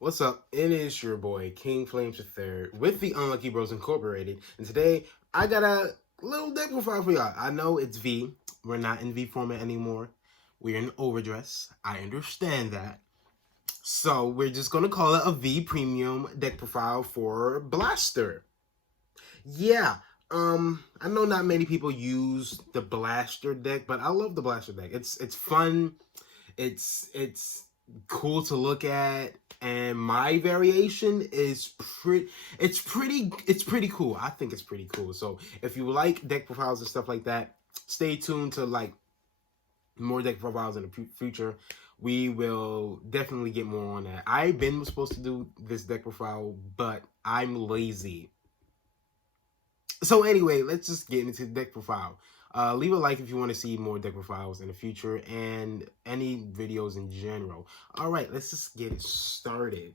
What's up? It is your boy King Flames III with the Unlucky Bros Incorporated, and today I got a little deck profile for y'all. I know it's V. We're not in V format anymore. We're in overdress. I understand that. So we're just gonna call it a V Premium deck profile for Blaster. Yeah. I know not many people use the Blaster deck, but I love the Blaster deck. It's fun. It's cool to look at, and my variation is pretty cool. I think it's pretty cool. So if you like deck profiles and stuff like that, stay tuned to like more deck profiles in the future. We will definitely get more on that. I've been supposed to do this deck profile, but I'm lazy. So anyway, let's just get into the deck profile. Leave a like if you want to see more deck profiles in the future and any videos in general. All right, let's just get it started.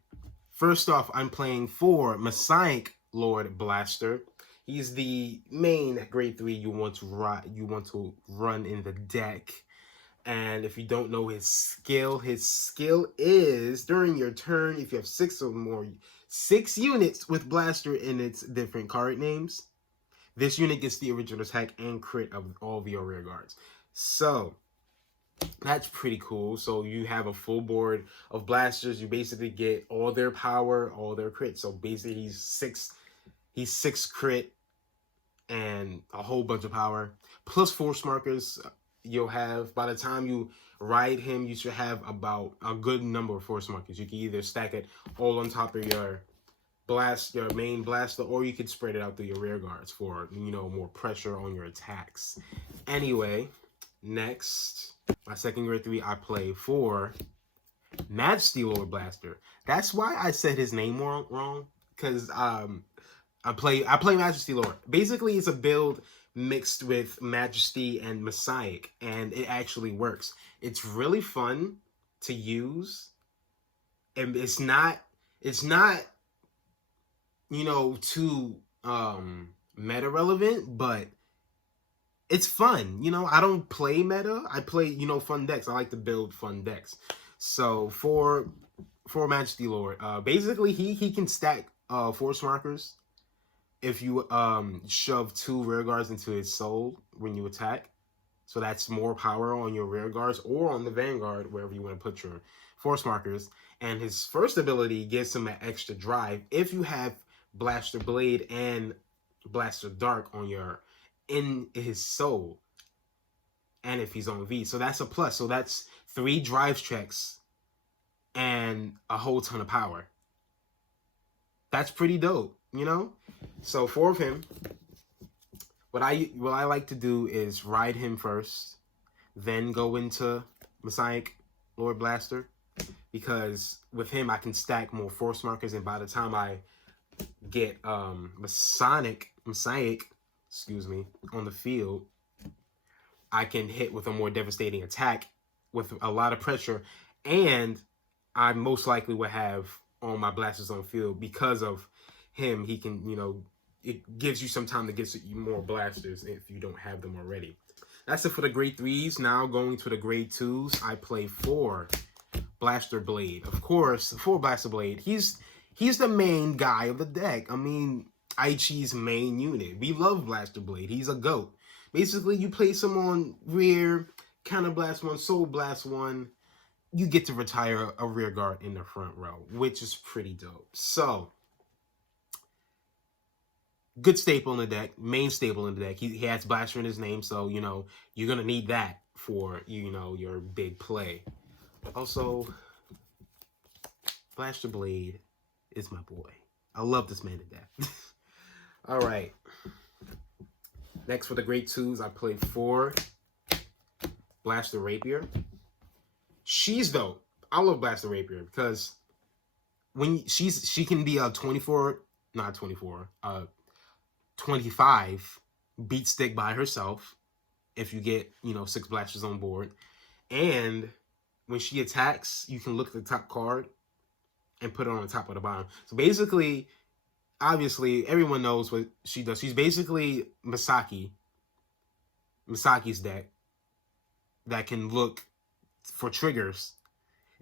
First off, I'm playing for Messiah Lord Blaster. He's the main grade 3 you want to run in the deck. And if you don't know his skill is during your turn, if you have 6 units with Blaster in its different card names, this unit gets the original attack and crit of all of your rear guards. So that's pretty cool. So you have a full board of blasters. You basically get all their power, all their crit. So basically he's six crit and a whole bunch of power. Plus force markers you'll have. By the time you ride him, you should have about a good number of force markers. You can either stack it all on top of your main blaster, or you could spread it out through your rear guards for, more pressure on your attacks. Anyway, next, my second grade 3, I play for Majesty Lord Blaster. That's why I said his name wrong, because I play Majesty Lord. Basically, it's a build mixed with Majesty and Messiah, and it actually works. It's really fun to use, and it's not too meta relevant, but it's fun. I don't play meta. I play, fun decks. I like to build fun decks. So for Majesty Lord, basically he can stack force markers if you shove 2 rear guards into his soul when you attack. So that's more power on your rear guards or on the vanguard, wherever you want to put your force markers. And his first ability gives him an extra drive if you have Blaster Blade and Blaster Dark in his soul, and if he's on V. So that's a plus. So that's 3 drive checks and a whole ton of power. That's pretty dope, So 4 of him. What I like to do is ride him first, then go into Messiah Lord Blaster, because with him I can stack more force markers, and by the time I get Messiah, on the field, I can hit with a more devastating attack with a lot of pressure, and I most likely will have all my blasters on field because of him. He can, it gives you some time to get you more blasters if you don't have them already. That's it for the grade 3s. Now going to the grade 2s, I play for Blaster Blade. Of course, for Blaster Blade, he's the main guy of the deck. I mean, Aichi's main unit. We love Blaster Blade. He's a GOAT. Basically, you place him on rear, counter blast 1, soul blast 1. You get to retire a rear guard in the front row, which is pretty dope. So, good staple in the deck, main staple in the deck. He has Blaster in his name, so, you're going to need that for, your big play. Also, Blaster Blade is my boy. I love this man to death. All right. Next for the grade 2s, I play for Blaster Rapier. She's dope. I love Blaster Rapier because when she can be a 25 beat stick by herself if you get, 6 blasters on board. And when she attacks, you can look at the top card and put it on the top of the bottom. So basically, obviously, everyone knows what she does. She's basically Misaki's deck that can look for triggers.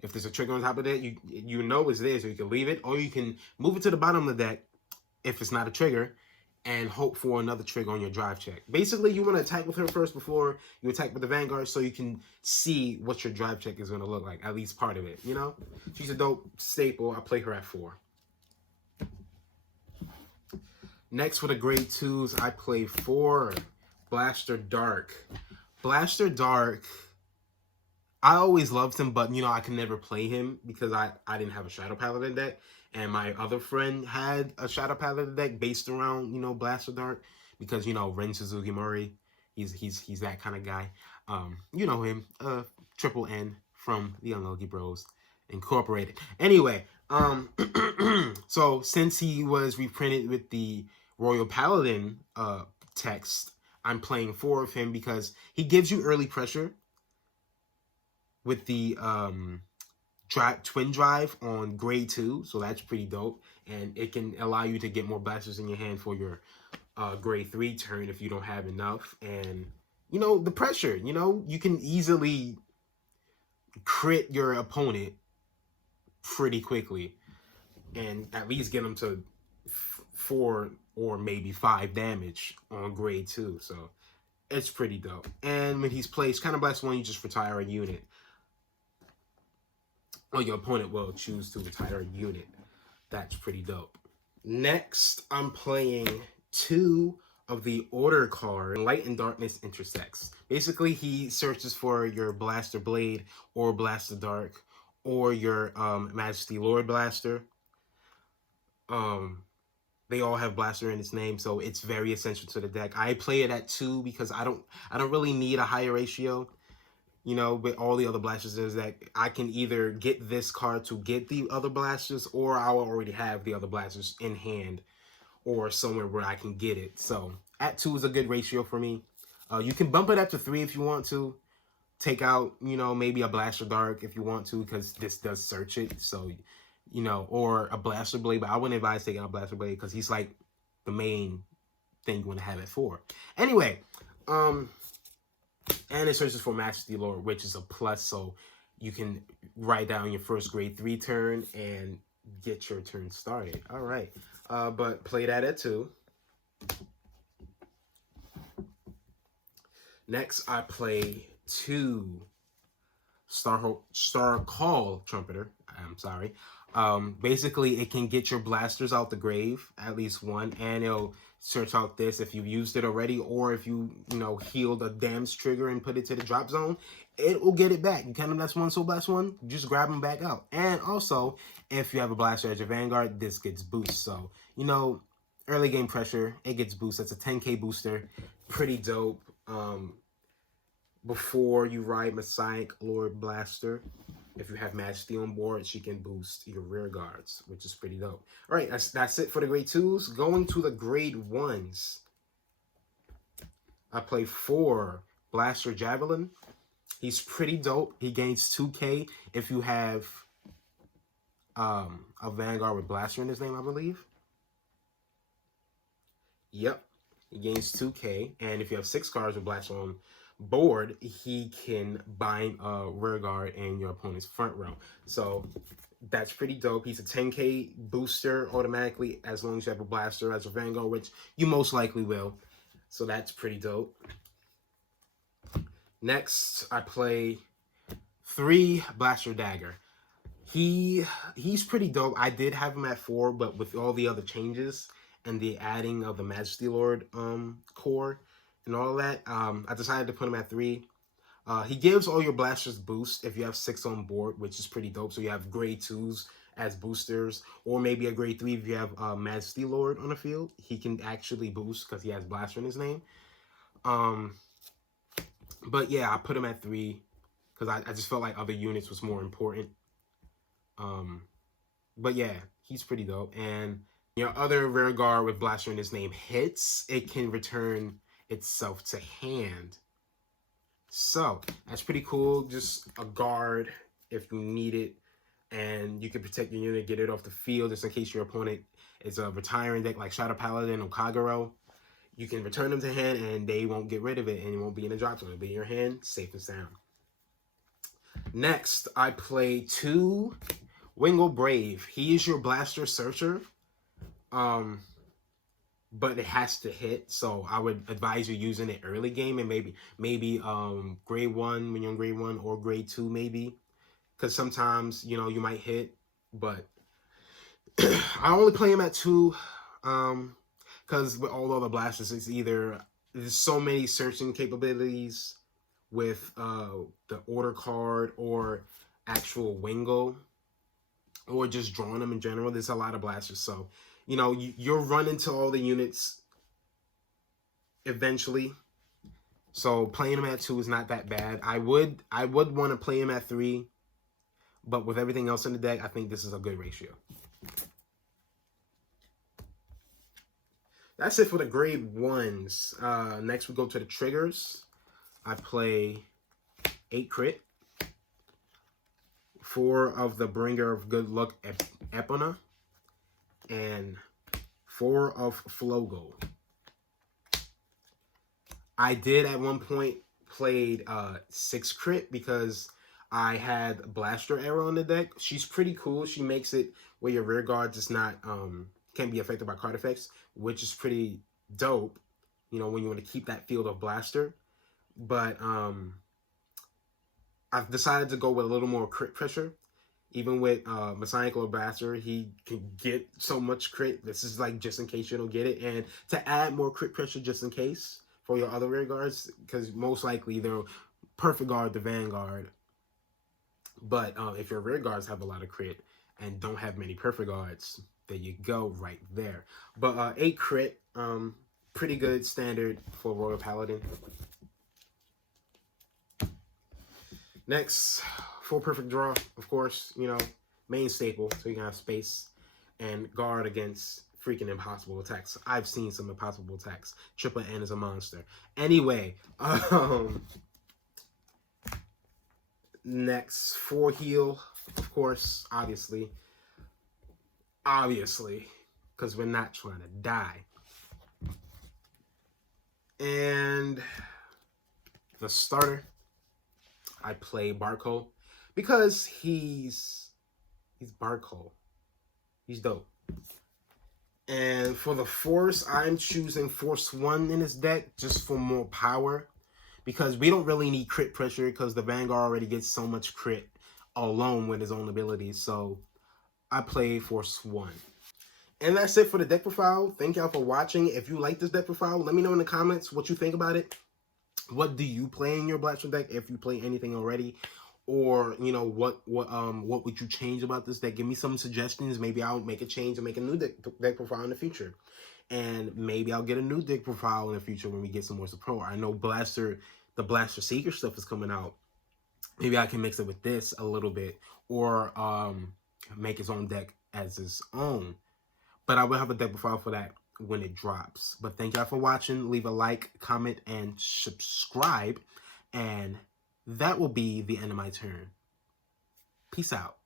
If there's a trigger on top of that, you know it's there, so you can leave it, or you can move it to the bottom of the deck if it's not a trigger, and hope for another trigger on your drive check. Basically, you want to attack with her first before you attack with the Vanguard, so you can see what your drive check is going to look like, at least part of it, you know? She's a dope staple. I play her at 4. Next, for the grade 2s, I play 4 Blaster Dark. Blaster Dark, I always loved him, but, you know, I could never play him because I didn't have a Shadow Paladin deck. And my other friend had a Shadow Paladin deck based around, you know, Blaster Dark, because, you know, Ren Suzugimori, he's that kind of guy. You know him, Triple N from the Unlucky Bros Incorporated. Anyway, so since he was reprinted with the Royal Paladin text, I'm playing 4 of him because he gives you early pressure with the twin drive on grade 2, so that's pretty dope, and it can allow you to get more blasters in your hand for your grade 3 turn if you don't have enough. And you know, the pressure, you know, you can easily crit your opponent pretty quickly and at least get them to 4 or maybe 5 damage on grade 2, so it's pretty dope. And when he's placed, kind of blast 1, you just retire a unit. Or your opponent will choose to retire a unit. That's pretty dope. Next, I'm playing 2 of the Order card, Light and Darkness Intersects. Basically, he searches for your Blaster Blade or Blaster Dark or your Majesty Lord Blaster. They all have Blaster in its name, so it's very essential to the deck. I play it at 2 because I don't really need a higher ratio. You know, with all the other blasters, is that I can either get this card to get the other blasters, or I will already have the other blasters in hand or somewhere where I can get it. So at 2 is a good ratio for me. You can bump it up to 3 if you want to. Take out, you know, maybe a Blaster Dark if you want to, because this does search it. So, you know, or a Blaster Blade, but I wouldn't advise taking out Blaster Blade because he's like the main thing you want to have it for. Anyway, and it searches for Majesty Lord, which is a plus, so you can write down your first grade 3 turn and get your turn started. All right, but play that at 2. Next, I play 2 Star Call Trumpeter. I'm sorry. Basically, it can get your blasters out the grave, at least 1, and it'll search out this if you've used it already, or if you know, healed a damage trigger and put it to the drop zone, it will get it back. You kind of blast 1, so blast 1, just grab them back out. And also, if you have a blaster as your Vanguard, this gets boost. So, you know, early game pressure, it gets boost. That's a 10k booster. Pretty dope. Before you ride Messiah Lord Blaster, if you have Majesty on board, she can boost your rear guards, which is pretty dope. All right, that's it for the grade 2s. Going to the grade 1s, I play 4 Blaster Javelin. He's pretty dope. He gains 2k if you have a Vanguard with Blaster in his name, I believe. Yep, he gains 2k, and if you have 6 cards with Blaster on board, he can bind a rear guard in your opponent's front row. So that's pretty dope. He's a 10k booster automatically as long as you have a blaster as a Vanguard, which you most likely will. So that's pretty dope. Next, I play 3 Blaster Dagger. He's pretty dope. I did have him at 4, but with all the other changes and the adding of the Majesty Lord core and all that, I decided to put him at 3. He gives all your blasters boost if you have 6 on board, which is pretty dope. So you have grade 2s as boosters, or maybe a grade 3 if you have Majesty Lord on the field. He can actually boost because he has blaster in his name. But yeah, I put him at 3 because I just felt like other units was more important. But yeah, he's pretty dope. And your other rear guard with blaster in his name hits, it can return itself to hand. So that's pretty cool. Just a guard if you need it, and you can protect your unit, get it off the field just in case your opponent is a retiring deck like Shadow Paladin or Kagero. You can return them to hand and they won't get rid of it, and it won't be in the drop zone. It'll be in your hand, safe and sound. Next, I play 2 Wingull Brave. He is your blaster searcher. But it has to hit, so I would advise you using it early game, and maybe grade 1 when you're in grade 1, or grade 2 maybe, because sometimes you might hit. But I only play him at 2, because with all other blasters, there's so many searching capabilities with the order card or actual Wingull, or just drawing them in general. There's a lot of blasters, so you'll run into all the units eventually. So playing him at 2 is not that bad. I would want to play him at 3, but with everything else in the deck, I think this is a good ratio. That's it for the grade 1s. Next we go to the triggers. I play 8 crit, 4 of the Bringer of Good Luck Epona, and 4 of Flogo. I did at one point played 6 crit because I had Blaster Arrow in the deck. She's pretty cool. She makes it where your rear guard does not can't be affected by card effects, which is pretty dope, when you want to keep that field of blaster. But I've decided to go with a little more crit pressure. Even with Messianic Lord Blaster, he can get so much crit. This is like just in case you don't get it. And to add more crit pressure just in case for your other rear guards, because most likely they're perfect guard the Vanguard. But if your rear guards have a lot of crit and don't have many perfect guards, there you go right there. But 8 crit, pretty good standard for Royal Paladin. Next, 4 perfect draw, of course, main staple, so you can have space and guard against freaking impossible attacks. I've seen some impossible attacks. Triple N is a monster. Anyway, next, 4 heal, of course, obviously, because we're not trying to die. And the starter, I play Barco because he's Barco. He's dope. And for the Force, I'm choosing Force 1 in his deck just for more power, because we don't really need crit pressure because the Vanguard already gets so much crit alone with his own abilities. So I play Force 1. And that's it for the deck profile. Thank y'all for watching. If you like this deck profile, let me know in the comments what you think about it. What do you play in your Blaster deck, if you play anything already? Or, what would you change about this deck? Give me some suggestions. Maybe I'll make a change and make a new deck profile in the future. And maybe I'll get a new deck profile in the future when we get some more support. I know the Blaster Seeker stuff is coming out. Maybe I can mix it with this a little bit, or make his own deck as his own. But I will have a deck profile for that when it drops. But thank y'all for watching. Leave a like, comment, and subscribe. And that will be the end of my turn. Peace out.